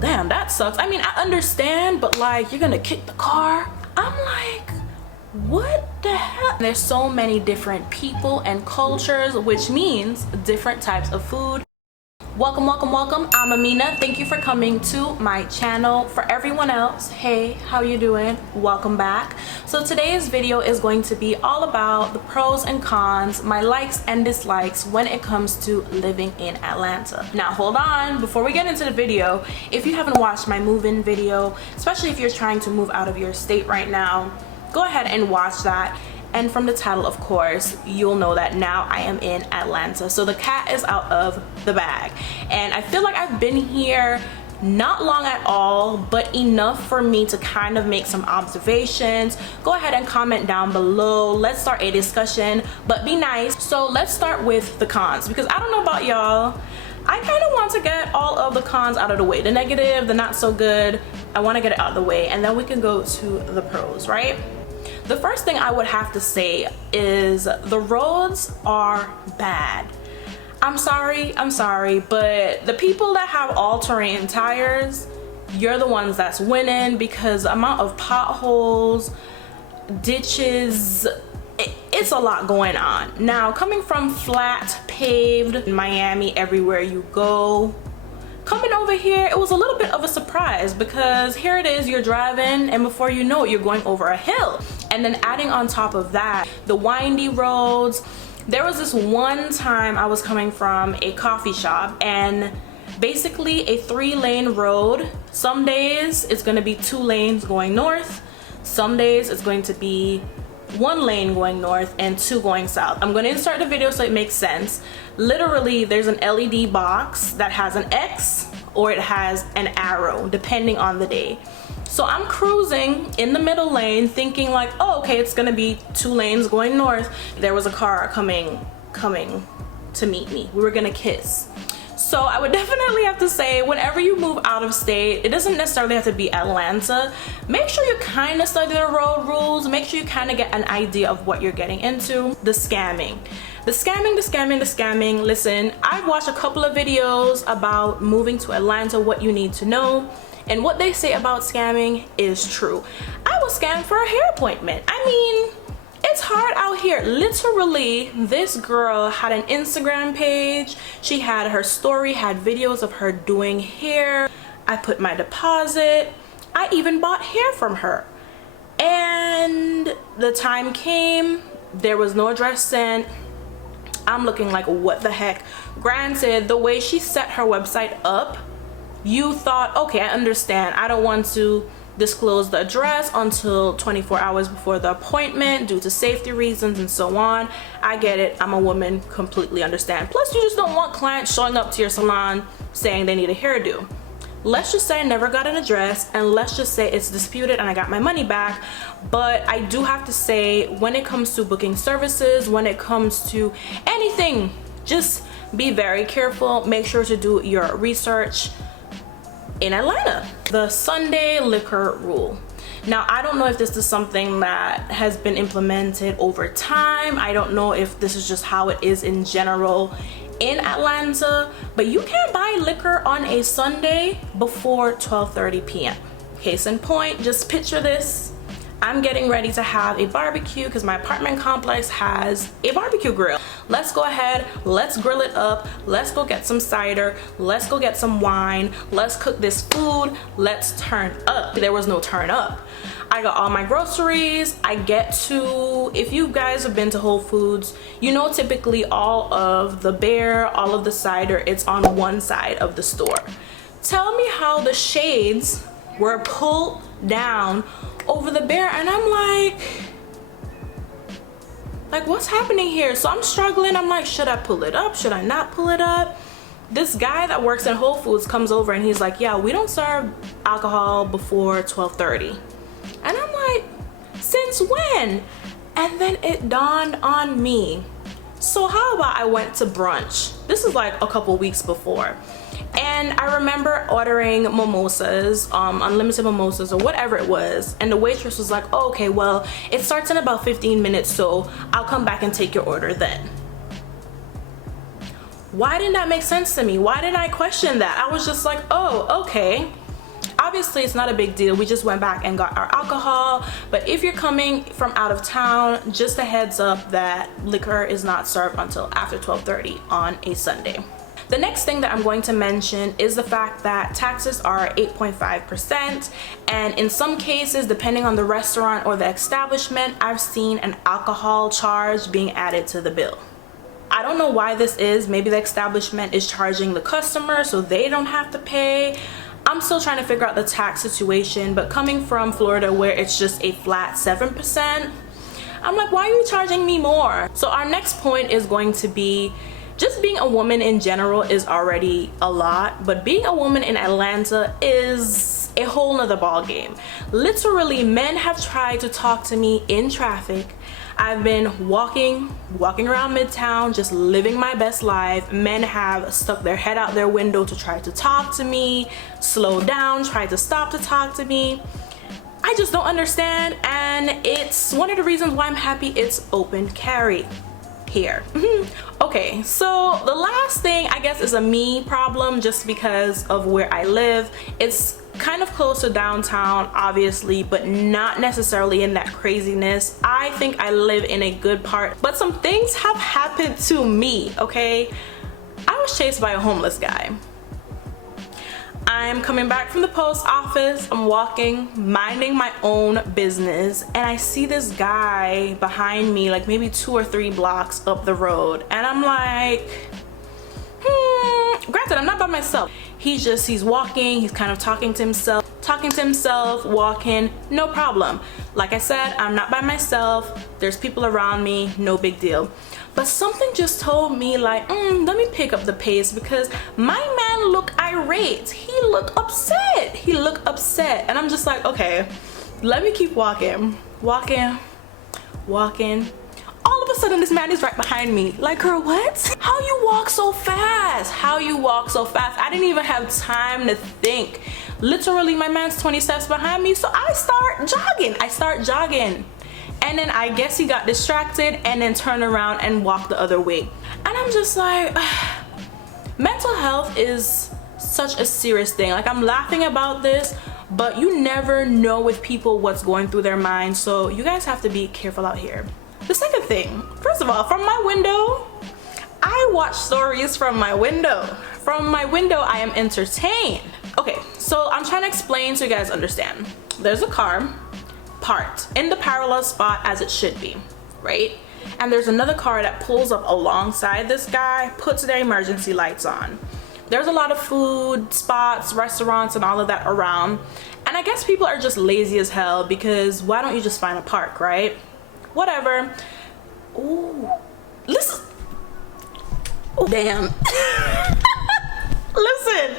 well, damn, that sucks. I mean, I understand, but like, you're gonna kick the car? I'm like, what the hell? There's so many different people and cultures, which means different types of food. Welcome, welcome, welcome. I'm Amina. Thank you for coming to my channel. For everyone else, hey, how you doing? Welcome back. So today's video is going to be all about the pros and cons, my likes and dislikes when it comes to living in Atlanta. Now hold on, before we get into the video, if you haven't watched my move-in video, especially if you're trying to move out of your state right now, go ahead and watch that. And from the title, of course, you'll know that now I am in Atlanta. So the cat is out of the bag. And I feel like I've been here not long at all, but enough for me to kind of make some observations. Go ahead and comment down below. Let's start a discussion, but be nice. So let's start with the cons, because I don't know about y'all, I kind of want to get all of the cons out of the way. The negative, the not so good, I want to get it out of the way, and then we can go to the pros, right? The first thing I would have to say is the roads are bad. I'm sorry, but the people that have all-terrain tires, you're the ones that's winning, because the amount of potholes, ditches, it's a lot going on. Now, coming from flat, paved Miami, everywhere you go, coming over here, it was a little bit of a surprise, because here it is, you're driving, and before you know it, you're going over a hill. And then adding on top of that, the windy roads. There was this one time I was coming from a coffee shop, and basically a 3-lane road. Some days it's gonna be 2 lanes going north. Some days it's going to be 1 lane going north and 2 going south. I'm going to insert the video so it makes sense. Literally, there's an LED box that has an X or it has an arrow depending on the day. So I'm cruising in the middle lane thinking like, oh, okay, it's gonna be 2 lanes going north. There was a car coming to meet me. We were gonna kiss. So I would definitely have to say, whenever you move out of state, it doesn't necessarily have to be Atlanta. Make sure you kind of study the road rules. Make sure you kind of get an idea of what you're getting into. The scamming. Listen, I've watched a couple of videos about moving to Atlanta, what you need to know. And what they say about scamming is true. I was scammed for a hair appointment. I mean, it's hard out here. Literally, this girl had an Instagram page. She had her story, had videos of her doing hair. I put my deposit. I even bought hair from her. And the time came, there was no address sent. I'm looking like, what the heck? Granted, the way she set her website up, you thought, okay, I understand. I don't want to disclose the address until 24 hours before the appointment due to safety reasons and so on. I get it. I'm a woman, completely understand. Plus, you just don't want clients showing up to your salon saying they need a hairdo. Let's just say I never got an address, and let's just say it's disputed and I got my money back. But I do have to say, when it comes to booking services, when it comes to anything, just be very careful. Make sure to do your research. In Atlanta, the Sunday liquor rule. Now, I don't know if this is something that has been implemented over time. I don't know if this is just how it is in general in Atlanta, but you can't buy liquor on a Sunday before 12:30 p.m. Case in point, just picture this. I'm getting ready to have a barbecue because my apartment complex has a barbecue grill. Let's go ahead, let's grill it up, let's go get some cider, let's go get some wine, let's cook this food, let's turn up. There was no turn up. I got all my groceries. I get to, if you guys have been to Whole Foods, you know typically all of the beer, all of the cider, it's on one side of the store. Tell me how the shades were pulled down over the bear, and I'm like what's happening here? So I'm struggling. I'm like, should I pull it up? Should I not pull it up? This guy that works in Whole Foods comes over and he's like, yeah, we don't serve alcohol before 12:30. And I'm like, since when? And then it dawned on me, so how about I went to brunch? This is like a couple weeks before. And I remember ordering mimosas, unlimited mimosas or whatever it was. And the waitress was like, oh, okay, well, it starts in about 15 minutes, so I'll come back and take your order then. Why didn't that make sense to me? Why didn't I question that? I was just like, oh, okay. obviously it's not a big deal. We just went back and got our alcohol. But if you're coming from out of town, just a heads up that liquor is not served until after 12:30 on a Sunday. The next thing that I'm going to mention is the fact that taxes are 8.5%, and in some cases, depending on the restaurant or the establishment, I've seen an alcohol charge being added to the bill. I don't know why this is. Maybe the establishment is charging the customer so they don't have to pay. I'm still trying to figure out the tax situation, but coming from Florida where it's just a flat 7%, I'm like, why are you charging me more? So our next point is going to be just being a woman in general is already a lot, but being a woman in Atlanta is a whole nother ball game. Literally, men have tried to talk to me in traffic. I've been walking around Midtown, just living my best life. Men have stuck their head out their window to try to talk to me, slow down, try to stop to talk to me. I just don't understand, and it's one of the reasons why I'm happy it's open carry here. Okay, so the last thing I guess is a me problem just because of where I live. It's kind of close to downtown, obviously, but not necessarily in that craziness. I think I live in a good part, but some things have happened to me, okay? I was chased by a homeless guy. I'm coming back from the post office. I'm walking, minding my own business, and I see this guy behind me, like maybe 2 or 3 blocks up the road, and I'm like, granted, I'm not by myself. He's walking, he's kind of talking to himself, walking, no problem. Like I said, I'm not by myself. There's people around me, no big deal. But something just told me like, let me pick up the pace because my man looked irate. He looked upset. And I'm just like, okay, let me keep walking. All of a sudden, this man is right behind me. Like, girl, what? How you walk so fast? I didn't even have time to think. Literally, my man's 20 steps behind me, so I start jogging. And then I guess he got distracted and then turned around and walked the other way. And I'm just like, mental health is such a serious thing. Like, I'm laughing about this, but you never know with people what's going through their minds, so you guys have to be careful out here. The second thing, first of all, from my window, I watch stories from my window. From my window, I am entertained. Okay, so I'm trying to explain so you guys understand. There's a car parked in the parallel spot as it should be, right? And there's another car that pulls up alongside this guy, puts their emergency lights on. There's a lot of food spots, restaurants, and all of that around. And I guess people are just lazy as hell because why don't you just find a park, right? Whatever. Ooh, listen. Oh, damn. Listen,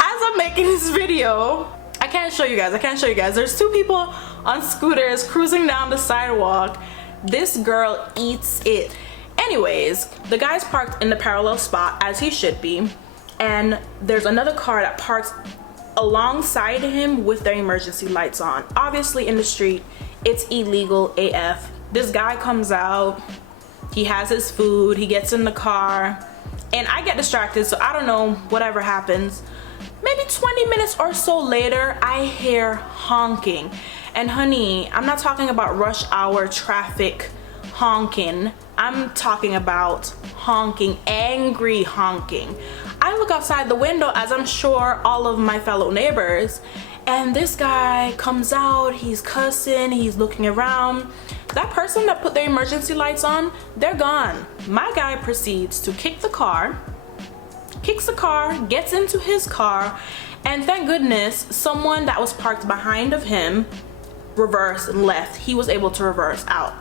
as I'm making this video, I can't show you guys. There's 2 people on scooters cruising down the sidewalk. This girl eats it. Anyways, the guy's parked in the parallel spot as he should be, and there's another car that parks alongside him with their emergency lights on. Obviously, in the street, it's illegal AF. This guy comes out, he has his food, he gets in the car, and I get distracted, so I don't know, whatever happens. Maybe 20 minutes or so later, I hear honking. And honey, I'm not talking about rush hour traffic honking. I'm talking about honking, angry honking. I look outside the window, as I'm sure all of my fellow neighbors, and this guy comes out, he's cussing, he's looking around. That person that put their emergency lights on, they're gone. My guy proceeds to kicks the car, gets into his car, and thank goodness someone that was parked behind of him reversed and left. He was able to reverse out.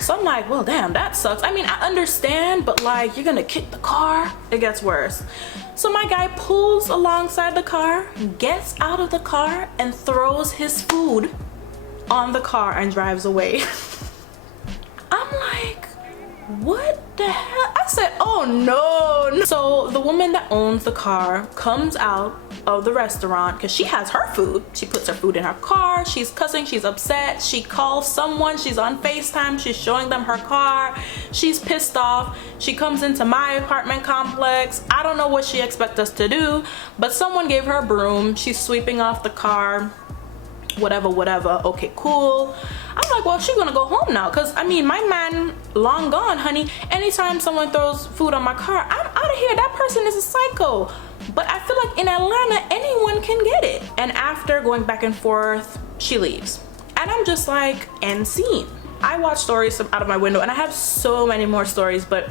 So I'm like, well, damn, that sucks. I mean, I understand, but like, you're gonna kick the car? It gets worse. So my guy pulls alongside the car, gets out of the car, and throws his food on the car and drives away. I'm like, what the hell? I said, oh no. So the woman that owns the car comes out of the restaurant because she has her food. She puts her food in her car. She's cussing, she's upset. She calls someone, she's on FaceTime, she's showing them her car. She's pissed off. She comes into my apartment complex. I don't know what she expects us to do, but someone gave her a broom. She's sweeping off the car, whatever. Okay, cool. I'm like, well, she's gonna go home now, because I mean, my man long gone, honey. Anytime someone throws food on my car, I'm out of here. That person is a psycho. But I feel like in Atlanta, anyone can get it. And after going back and forth, she leaves. And I'm just like, end scene. I watch stories out of my window, and I have so many more stories, but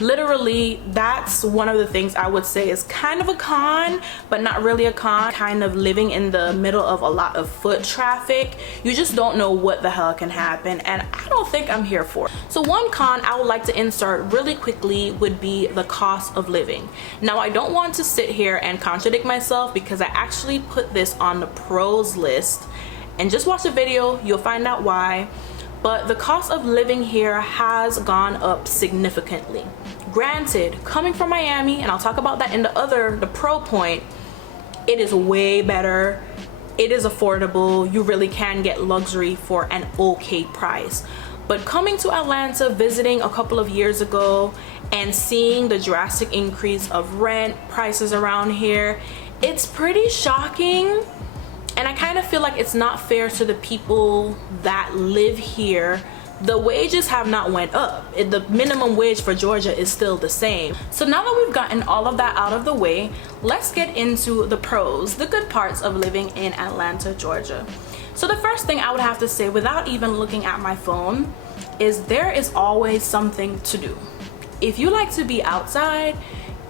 literally that's one of the things I would say is kind of a con, but not really a con. Kind of living in the middle of a lot of foot traffic, you just don't know what the hell can happen, and I don't think I'm here for it. So one con I would like to insert really quickly would be the cost of living. Now, I don't want to sit here and contradict myself, because I actually put this on the pros list, and just watch the video, you'll find out why. But the cost of living here has gone up significantly. Granted, coming from Miami, and I'll talk about that in the pro point, it is way better. It is affordable. You really can get luxury for an okay price. But coming to Atlanta, visiting a couple of years ago, and seeing the drastic increase of rent prices around here, it's pretty shocking. And I kind of feel like it's not fair to the people that live here. The wages have not went up. The minimum wage for Georgia is still the same. So now that we've gotten all of that out of the way, let's get into the pros, the good parts of living in Atlanta, Georgia. So the first thing I would have to say, without even looking at my phone, is there is always something to do. If you like to be outside,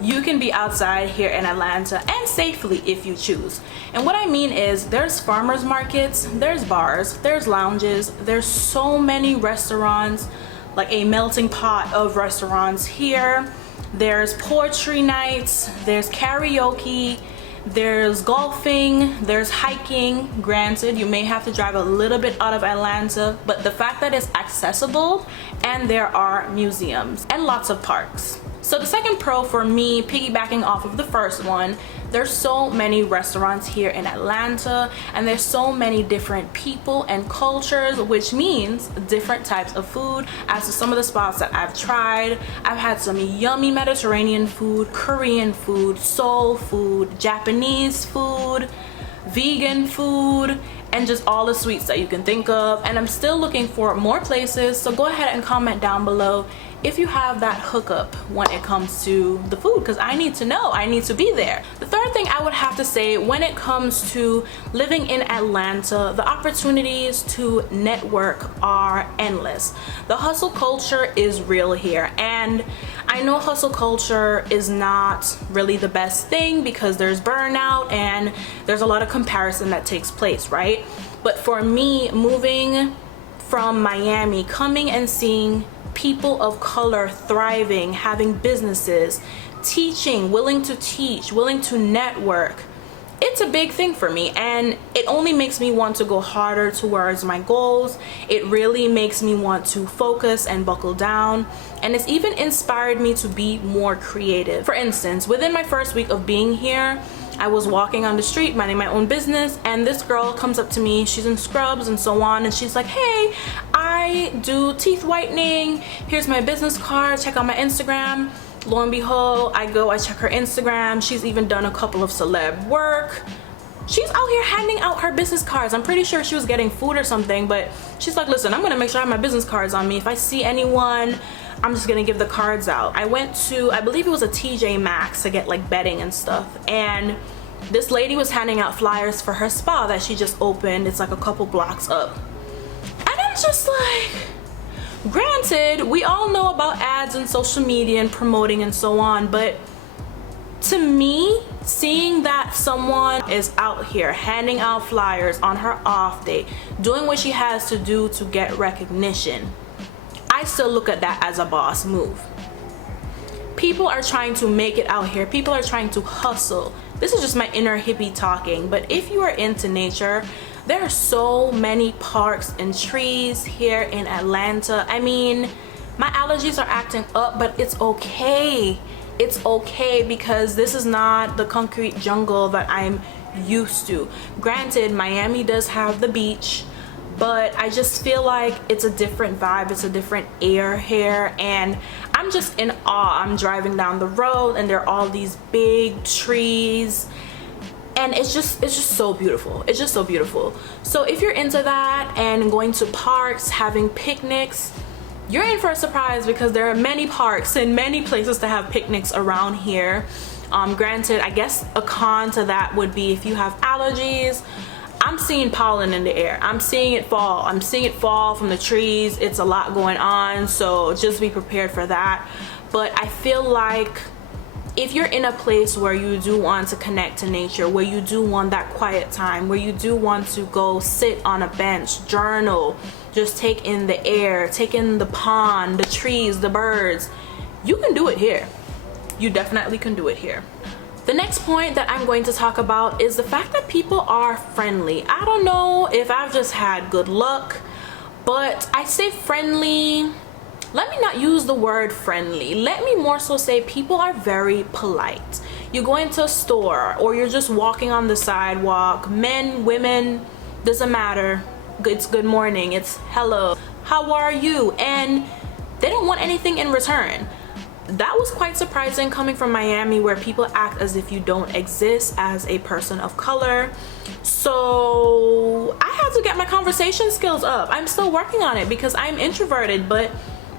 you can be outside here in Atlanta, and safely if you choose. And what I mean is, there's farmers markets, there's bars, there's lounges, there's so many restaurants, like a melting pot of restaurants here. There's poetry nights, there's karaoke, there's golfing, there's hiking. Granted, you may have to drive a little bit out of Atlanta, but the fact that it's accessible, and there are museums and lots of parks. So the second pro for me, piggybacking off of the first one, there's so many restaurants here in Atlanta, and there's so many different people and cultures, which means different types of food. As to some of the spots that I've tried, I've had some yummy Mediterranean food, Korean food, soul food, Japanese food, vegan food, and just all the sweets that you can think of. And I'm still looking for more places, so go ahead and comment down below if you have that hookup when it comes to the food, because I need to know, I need to be there. The third thing I would have to say, when it comes to living in Atlanta, the opportunities to network are endless. The hustle culture is real here, and I know hustle culture is not really the best thing because there's burnout and there's a lot of comparison that takes place, right? But for me, moving from Miami, coming and seeing people of color thriving, having businesses, teaching, willing to teach, willing to network, it's a big thing for me, and it only makes me want to go harder towards my goals. It really makes me want to focus and buckle down, and it's even inspired me to be more creative. For instance, within my first week of being here, I was walking on the street minding my own business, and this girl comes up to me, she's in scrubs and so on, and she's like, hey, I do teeth whitening, here's my business card, check out my Instagram. Lo and behold, I check her Instagram. She's even done a couple of celeb work. She's out here handing out her business cards. I'm pretty sure she was getting food or something, but she's like, listen, I'm gonna make sure I have my business cards on me. If I see anyone, I'm just gonna give the cards out. I went to, I believe it was a TJ Maxx to get like bedding and stuff, and this lady was handing out flyers for her spa that she just opened. It's like a couple blocks up, and I'm just like, granted, we all know about ads and social media and promoting and so on, but to me, seeing that someone is out here handing out flyers on her off day, doing what she has to do to get recognition, I still look at that as a boss move. People are trying to make it out here. People are trying to hustle. This is just my inner hippie talking, but if you are into nature, there are so many parks and trees here in Atlanta. I mean, My allergies are acting up, but it's okay. It's okay because this is not the concrete jungle that I'm used to. Granted, Miami does have the beach, but I just feel like it's a different vibe, it's a different air here, and I'm just in awe. I'm driving down the road and there are all these big trees, and it's just so beautiful. It's just so beautiful. So if you're into that and going to parks, having picnics, you're in for a surprise because there are many parks and many places to have picnics around here. Granted, I guess a con to that would be if you have allergies. I'm seeing pollen in the air. I'm seeing it fall. I'm seeing it fall from the trees. It's a lot going on, so just be prepared for that. But I feel like if you're in a place where you do want to connect to nature, where you do want that quiet time, where you do want to go sit on a bench, journal, just take in the air, take in the pond, the trees, the birds, you can do it here. You definitely can do it here. The next point that I'm going to talk about is the fact that people are friendly. I don't know if I've just had good luck, but I say friendly. Let me not use the word friendly. Let me more so say people are very polite. You go into a store or you're just walking on the sidewalk, men, women, doesn't matter. It's good morning, it's hello, how are you? And they don't want anything in return. That was quite surprising coming from Miami, where people act as if you don't exist as a person of color. So I had to get my conversation skills up. I'm still working on it because I'm introverted, but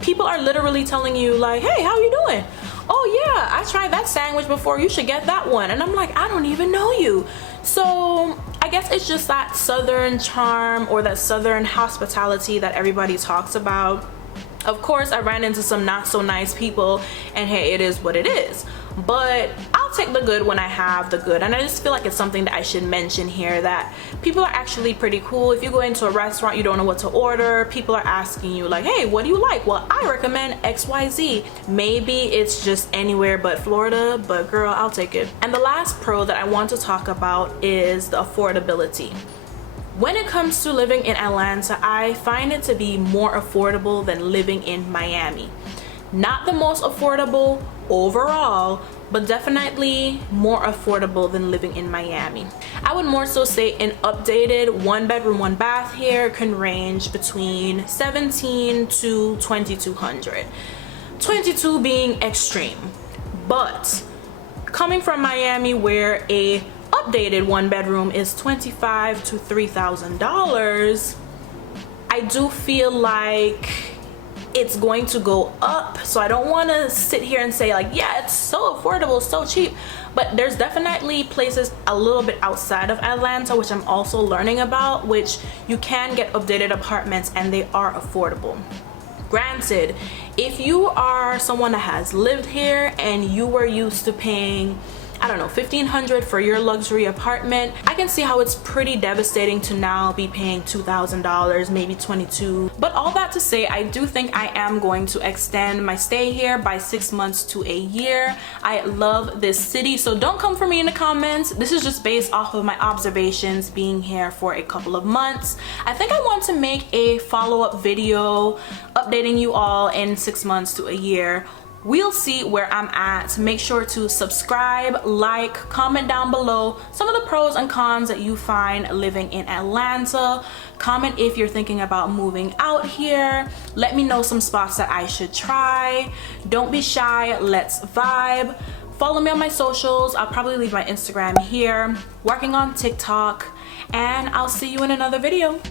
people are literally telling you like, hey, how you doing? Oh yeah, I tried that sandwich before, you should get that one. And I'm like, I don't even know you. So I guess it's just that southern charm or that southern hospitality that everybody talks about. Of course, I ran into some not so nice people, and hey, it is what it is. But I'll take the good when I have the good, and I just feel like it's something that I should mention here, that people are actually pretty cool. If you go into a restaurant, you don't know what to order, people are asking you like, hey, what do you like? Well, I recommend XYZ. Maybe it's just anywhere but Florida, but girl, I'll take it. And the last pro that I want to talk about is the affordability. When it comes to living in Atlanta, I find it to be more affordable than living in Miami. Not the most affordable overall, but definitely more affordable than living in Miami. I would more so say an updated 1-bedroom, 1-bath here can range between $1,700 to $2,200. 22 being extreme. But coming from Miami, where a updated 1-bedroom is $25,000 to $3,000, I do feel like it's going to go up. So I don't want to sit here and say like, yeah, it's so affordable, so cheap, but there's definitely places a little bit outside of Atlanta, which I'm also learning about, which you can get updated apartments and they are affordable. Granted, if you are someone that has lived here and you were used to paying, I don't know, $1,500 for your luxury apartment, I can see how it's pretty devastating to now be paying $2,000, maybe $22,000. But all that to say, I do think I am going to extend my stay here by 6 months to a year. I love this city, so don't come for me in the comments. This is just based off of my observations being here for a couple of months. I think I want to make a follow-up video updating you all in 6 months to a year. We'll see where I'm at. Make sure to subscribe, like, comment down below some of the pros and cons that you find living in Atlanta. Comment if you're thinking about moving out here. Let me know some spots that I should try. Don't be shy, let's vibe. Follow me on my socials. I'll probably leave my Instagram here. Working on TikTok, and I'll see you in another video.